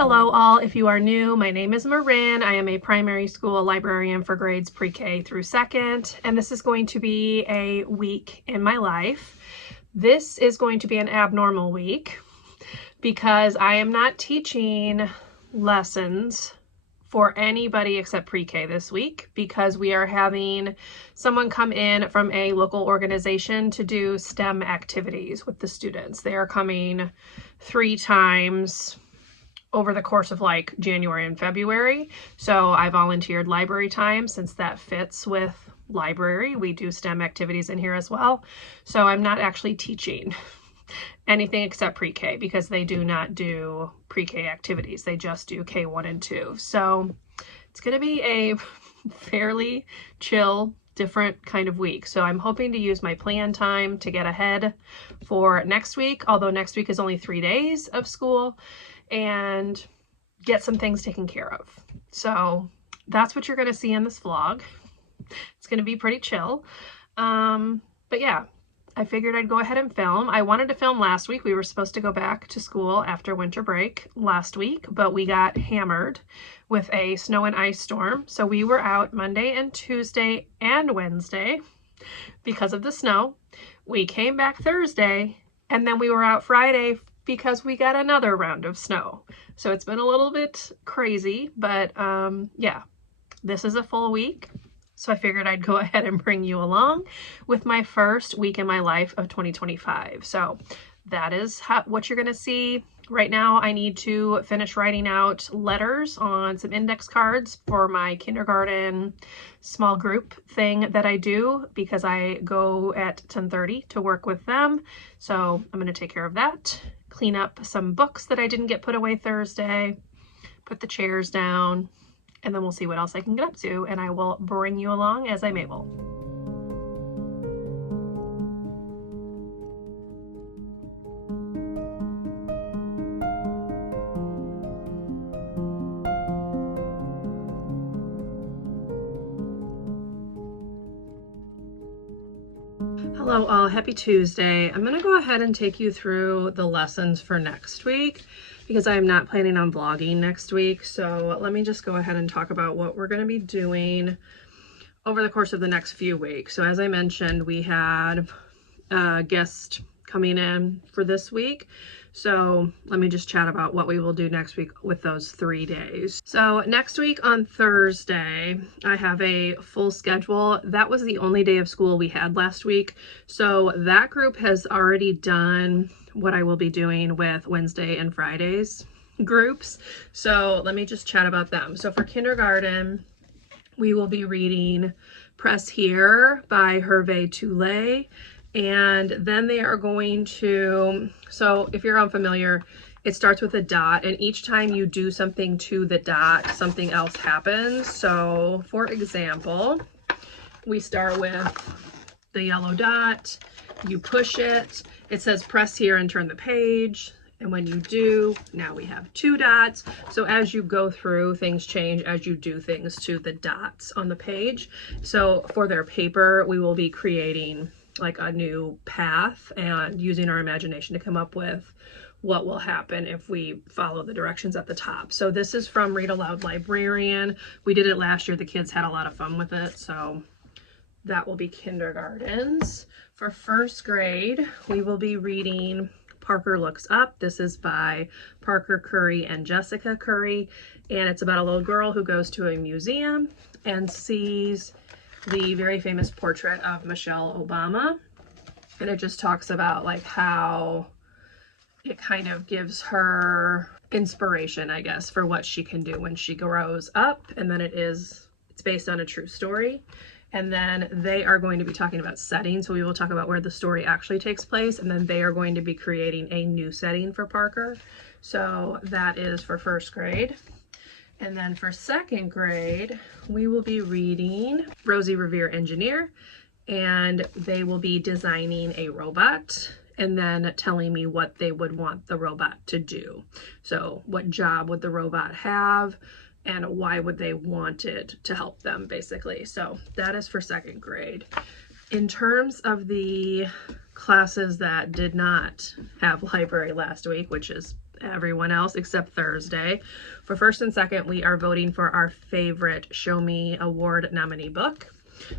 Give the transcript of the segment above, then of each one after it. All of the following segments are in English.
Hello all, if you are new, my name is Marin. I am a primary school librarian for grades pre-K through second, and this is going to be a week in my life. This is going to be an abnormal week because I am not teaching lessons for anybody except pre-K this week because we are having someone come in from a local organization to do STEM activities with the students. They are coming 3 times over the course of like January and February. So I volunteered library time since that fits with library. We do STEM activities in here as well. So I'm not actually teaching anything except pre-K because they do not do pre-K activities. They just do K1 and 2. So it's going to be a fairly chill, different kind of week. So I'm hoping to use my plan time to get ahead for next week, although next week is only 3 days of school, and get some things taken care of. So that's what you're going to see in this vlog. It's going to be pretty chill. But yeah, I figured I'd go ahead and film. I wanted to film last week. We were supposed to go back to school after winter break last week, but we got hammered with a snow and ice storm. So we were out Monday and Tuesday and Wednesday because of the snow. We came back Thursday, and then we were out Friday because we got another round of snow. So it's been a little bit crazy, but yeah, this is a full week. So I figured I'd go ahead and bring you along with my first week in my life of 2025. So that is what you're gonna see. Right now I need to finish writing out letters on some index cards for my kindergarten small group thing that I do because I go at 10:30 to work with them. So I'm gonna take care of that. Clean up some books that I didn't get put away Thursday, put the chairs down, and then we'll see what else I can get up to, and I will bring you along as I'm able. Hello all, happy Tuesday. I'm gonna go ahead and take you through the lessons for next week because I am not planning on vlogging next week. So let me just go ahead and talk about what we're gonna be doing over the course of the next few weeks. So as I mentioned, we had a guest coming in for this week. So let me just chat about what we will do next week with those 3 days. So next week on Thursday, I have a full schedule. That was the only day of school we had last week. So that group has already done what I will be doing with Wednesday and Fridays groups. So let me just chat about them. So for kindergarten, we will be reading Press Here by Hervé Toulet. And then they are going to, so if you're unfamiliar, it starts with a dot, and each time you do something to the dot, something else happens. So for example, we start with the yellow dot, you push it, it says press here and turn the page. And when you do, now we have 2 dots. So as you go through, things change as you do things to the dots on the page. So for their paper, we will be creating like a new path and using our imagination to come up with what will happen if we follow the directions at the top. So this is from Read Aloud Librarian. We did it last year. The kids had a lot of fun with it. So that will be kindergartens. For first grade, we will be reading Parker Looks Up. This is by Parker Curry and Jessica Curry. And it's about a little girl who goes to a museum and sees the very famous portrait of Michelle Obama. And it just talks about like how it kind of gives her inspiration, I guess, for what she can do when she grows up. And then it's based on a true story. And then they are going to be talking about settings. So we will talk about where the story actually takes place. And then they are going to be creating a new setting for Parker. So that is for first grade. And then for second grade, we will be reading Rosie Revere Engineer, and they will be designing a robot and then telling me what they would want the robot to do. So what job would the robot have and why would they want it to help them, basically. So that is for second grade. In terms of the classes that did not have library last week, which is everyone else except Thursday. For first and second, we are voting for our favorite Show Me Award nominee book.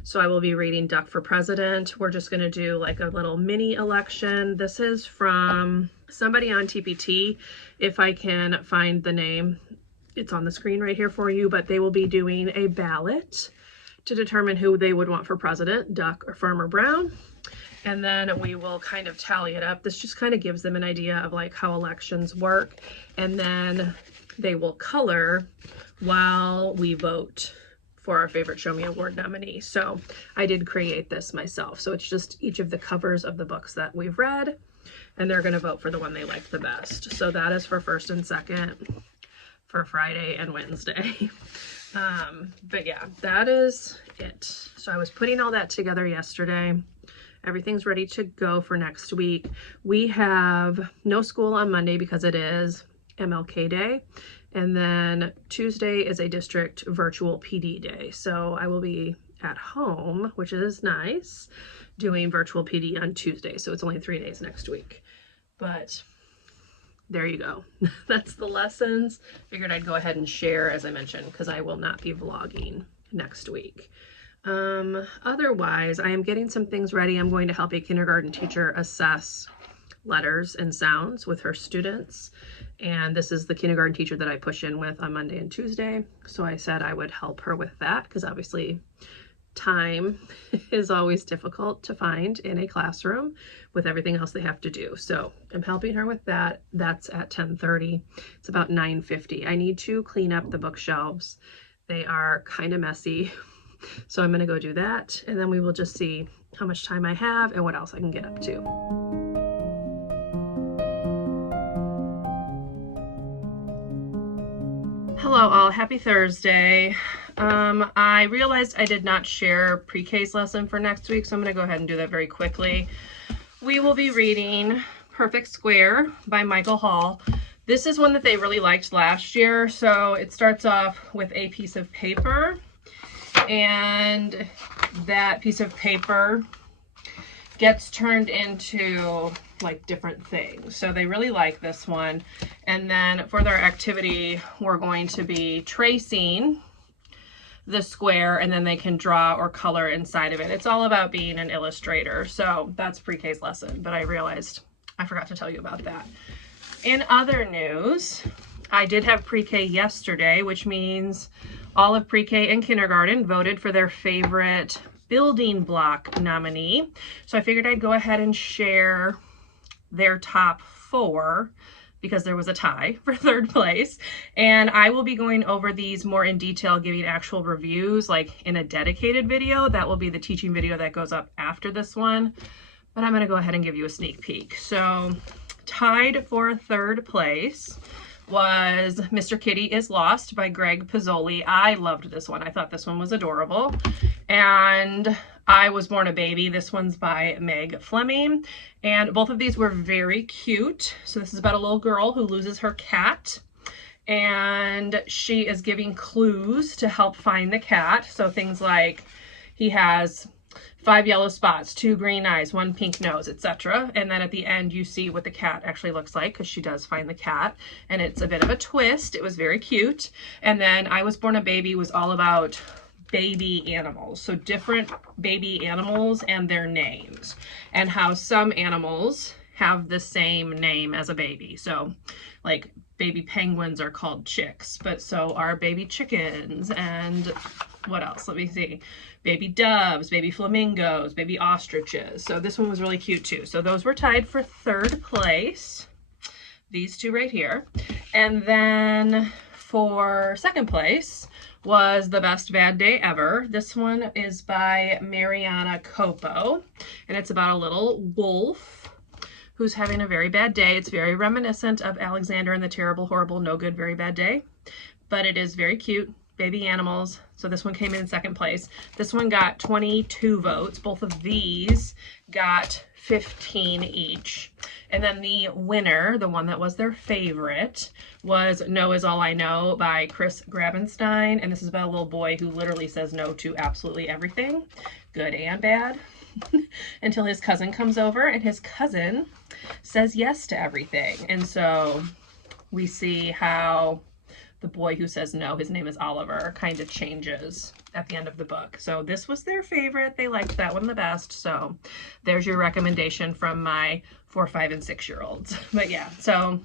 So I will be reading Duck for President. We're just going to do like a little mini election. This is from somebody on TPT. If I can find the name, it's on the screen right here for you, but they will be doing a ballot to determine who they would want for president, Duck or Farmer Brown. And then we will kind of tally it up. This just kind of gives them an idea of like how elections work. And then they will color while we vote for our favorite Show Me Award nominee. So I did create this myself. So it's just each of the covers of the books that we've read, and they're going to vote for the one they like the best. So that is for first and second for Friday and Wednesday. But yeah, that is it. So I was putting all that together yesterday. Everything's ready to go for next week. We have no school on Monday because it is MLK Day. And then Tuesday is a district virtual PD day. So I will be at home, which is nice, doing virtual PD on Tuesday. So it's only 3 days next week. But there you go. That's the lessons. Figured I'd go ahead and share, as I mentioned, because I will not be vlogging next week. Otherwise, I am getting some things ready. I'm going to help a kindergarten teacher assess letters and sounds with her students. And this is the kindergarten teacher that I push in with on Monday and Tuesday. So I said I would help her with that because obviously time is always difficult to find in a classroom with everything else they have to do. So I'm helping her with that. That's at 10:30. It's about 9:50. I need to clean up the bookshelves. They are kind of messy. So I'm going to go do that. And then we will just see how much time I have and what else I can get up to. Hello all, happy Thursday. I realized I did not share pre-K's lesson for next week, so I'm going to go ahead and do that very quickly. We will be reading Perfect Square by Michael Hall. This is one that they really liked last year, so it starts off with a piece of paper, and that piece of paper gets turned into like different things. So they really like this one. And then for their activity, we're going to be tracing the square, and then they can draw or color inside of it. It's all about being an illustrator. So that's pre-K's lesson, but I realized I forgot to tell you about that. In other news, I did have pre-K yesterday, which means all of pre-K and kindergarten voted for their favorite building block nominee. So I figured I'd go ahead and share their top 4 because there was a tie for 3rd place. And I will be going over these more in detail, giving actual reviews like in a dedicated video. That will be the teaching video that goes up after this one. But I'm going to go ahead and give you a sneak peek. So tied for 3rd place was Mr. Kitty is Lost by Greg Pizzoli. I loved this one. I thought this one was adorable. And I Was Born a Baby. This one's by Meg Fleming. And both of these were very cute. So this is about a little girl who loses her cat. And she is giving clues to help find the cat. So things like he has 5 yellow spots, 2 green eyes, 1 pink nose, etc. And then at the end you see what the cat actually looks like because she does find the cat. And it's a bit of a twist. It was very cute. And then I Was Born a Baby was all about baby animals. So different baby animals and their names. And how some animals have the same name as a baby. So like baby penguins are called chicks, but so are baby chickens. And what else? Let me see. Baby doves, baby flamingos, baby ostriches. So this one was really cute too. So those were tied for 3rd place. These 2 right here. And then for 2nd place was The Best Bad Day Ever. This one is by Mariana Copo. And it's about a little wolf who's having a very bad day. It's very reminiscent of Alexander and the Terrible, Horrible, No Good, Very Bad Day. But it is very cute. Baby animals. So this one came in 2nd place. This one got 22 votes. Both of these got 15 each. And then the winner, the one that was their favorite, was No Is All I Know by Chris Grabenstein. And this is about a little boy who literally says no to absolutely everything, good and bad, until his cousin comes over and his cousin says yes to everything. And so we see how the boy who says no, his name is Oliver, kind of changes at the end of the book. So this was their favorite. They liked that one the best. So there's your recommendation from my 4, 5, and 6-year-olds. But yeah, so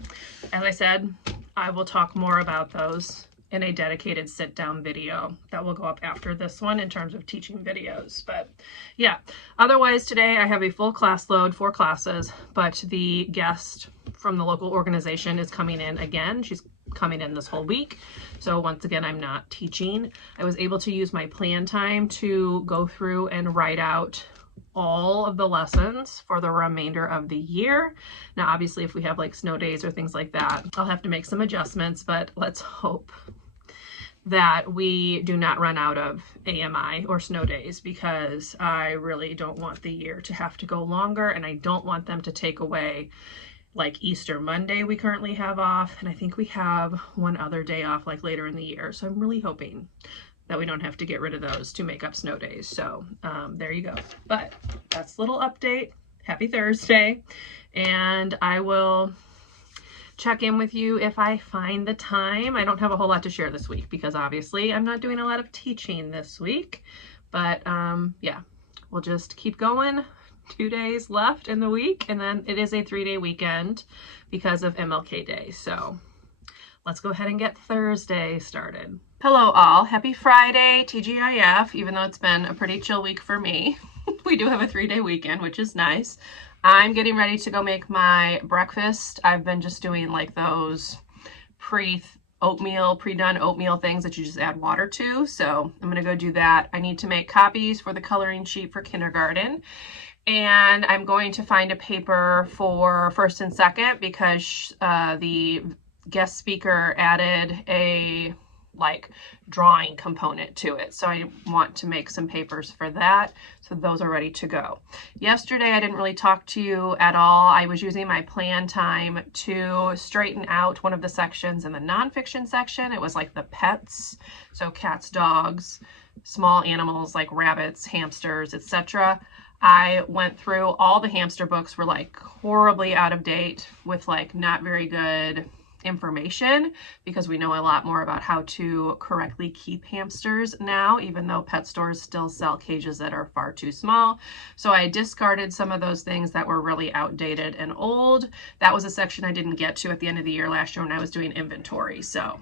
as I said, I will talk more about those in a dedicated sit-down video that will go up after this one in terms of teaching videos. But yeah, otherwise today I have a full class load, 4 classes, but the guest from the local organization is coming in again. She's coming in this whole week. So once again, I'm not teaching. I was able to use my plan time to go through and write out all of the lessons for the remainder of the year. Now, obviously, if we have like snow days or things like that, I'll have to make some adjustments, but let's hope that we do not run out of AMI or snow days, because I really don't want the year to have to go longer, and I don't want them to take away like Easter Monday we currently have off, and I think we have one other day off like later in the year. So I'm really hoping that we don't have to get rid of those to make up snow days. So there you go. But that's a little update. Happy Thursday. And I will check in with you if I find the time. I don't have a whole lot to share this week because obviously I'm not doing a lot of teaching this week. But yeah, we'll just keep going. 2 days left in the week, and then it is a 3-day weekend because of MLK Day. So let's go ahead and get Thursday started. Hello all, happy Friday, TGIF, even though it's been a pretty chill week for me. We do have a 3-day weekend, which is nice. I'm getting ready to go make my breakfast. I've been just doing like those pre-done oatmeal things that you just add water to. So I'm gonna go do that. I need to make copies for the coloring sheet for kindergarten. And I'm going to find a paper for first and second because the guest speaker added a like drawing component to it. So I want to make some papers for that. So those are ready to go. Yesterday, I didn't really talk to you at all. I was using my plan time to straighten out one of the sections in the nonfiction section. It was like the pets. So cats, dogs, small animals like rabbits, hamsters, etc. I went through all the hamster books, were like horribly out of date with like not very good information, because we know a lot more about how to correctly keep hamsters now, even though pet stores still sell cages that are far too small. So I discarded some of those things that were really outdated and old. That was a section I didn't get to at the end of the year last year when I was doing inventory. So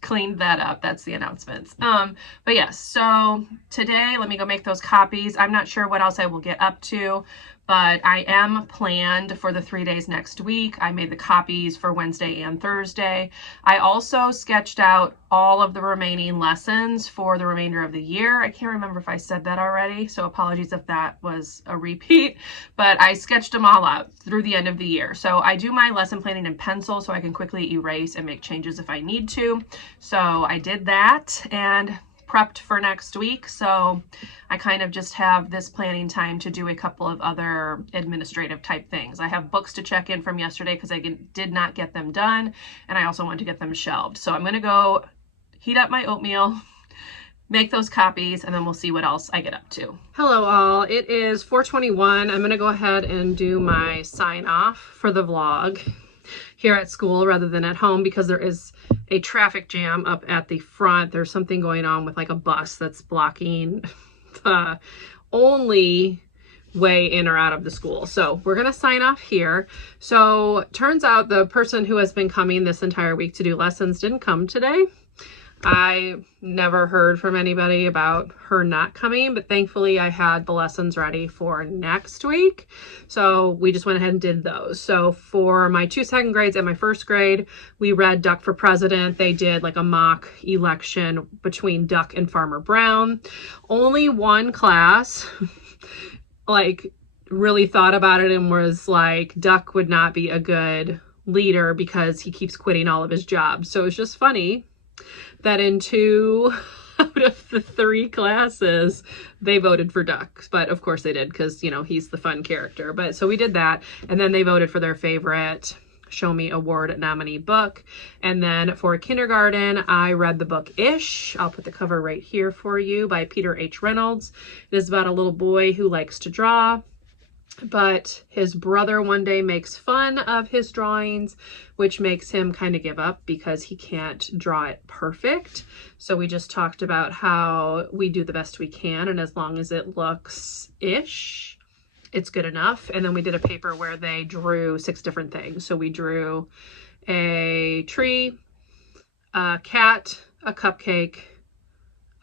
cleaned that up. That's the announcements. But yes, so today, let me go make those copies. I'm not sure what else I will get up to, but I am planned for the 3 days next week. I made the copies for Wednesday and Thursday. I also sketched out all of the remaining lessons for the remainder of the year. I can't remember if I said that already, so apologies if that was a repeat, but I sketched them all out through the end of the year. So I do my lesson planning in pencil so I can quickly erase and make changes if I need to. So I did that and prepped for next week. So I kind of just have this planning time to do a couple of other administrative type things. I have books to check in from yesterday because I did not get them done, and I also want to get them shelved. So I'm going to go heat up my oatmeal, make those copies, and then we'll see what else I get up to. Hello all, it is 4:21. I'm going to go ahead and do my sign off for the vlog here at school rather than at home because there is a traffic jam up at the front. There's something going on with like a bus that's blocking the only way in or out of the school. So we're going to sign off here. So turns out the person who has been coming this entire week to do lessons didn't come today. I never heard from anybody about her not coming, but thankfully I had the lessons ready for next week. So we just went ahead and did those. So for my 2 second grades and my 1st grade, we read Duck for President. They did like a mock election between Duck and Farmer Brown. Only one class like really thought about it and was like, Duck would not be a good leader because he keeps quitting all of his jobs. So it's just funny that in 2 out of the 3 classes, they voted for Duck. But of course they did because, you know, he's the fun character. But so we did that. And then they voted for their favorite Show Me Award nominee book. And then for kindergarten, I read the book Ish. I'll put the cover right here for you by Peter H. Reynolds. It is about a little boy who likes to draw. But his brother one day makes fun of his drawings, which makes him kind of give up because he can't draw it perfect. So we just talked about how we do the best we can, and as long as it looks-ish, it's good enough. And then we did a paper where they drew 6 different things. So we drew a tree, a cat, a cupcake,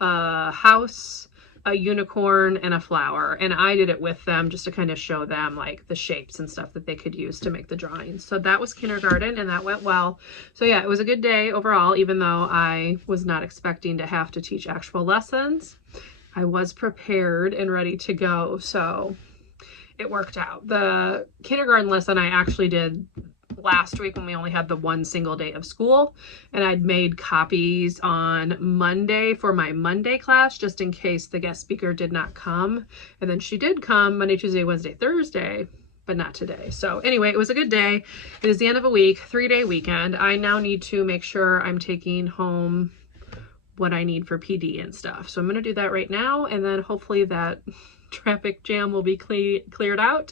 a house, a unicorn, and a flower. And I did it with them just to kind of show them like the shapes and stuff that they could use to make the drawings. So that was kindergarten, and that went well. So yeah, it was a good day overall, even though I was not expecting to have to teach actual lessons. I was prepared and ready to go, so it worked out. The kindergarten lesson I actually did last week when we only had the 1 single day of school, and I'd made copies on Monday for my Monday class just in case the guest speaker did not come. And then she did come Monday, Tuesday, Wednesday, Thursday, but not today. So anyway, it was a good day. It is the end of a week, 3-day weekend. I now need to make sure I'm taking home what I need for PD and stuff. So I'm going to do that right now, and then hopefully that traffic jam will be cleared out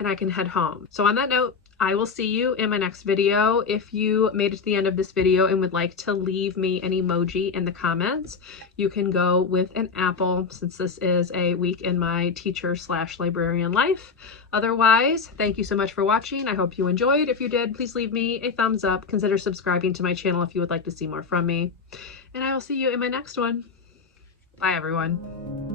and I can head home. So on that note, I will see you in my next video. If you made it to the end of this video and would like to leave me an emoji in the comments, you can go with an apple, since this is a week in my teacher/librarian life. Otherwise, thank you so much for watching. I hope you enjoyed. If you did, please leave me a thumbs up. Consider subscribing to my channel if you would like to see more from me. And I will see you in my next one. Bye, everyone.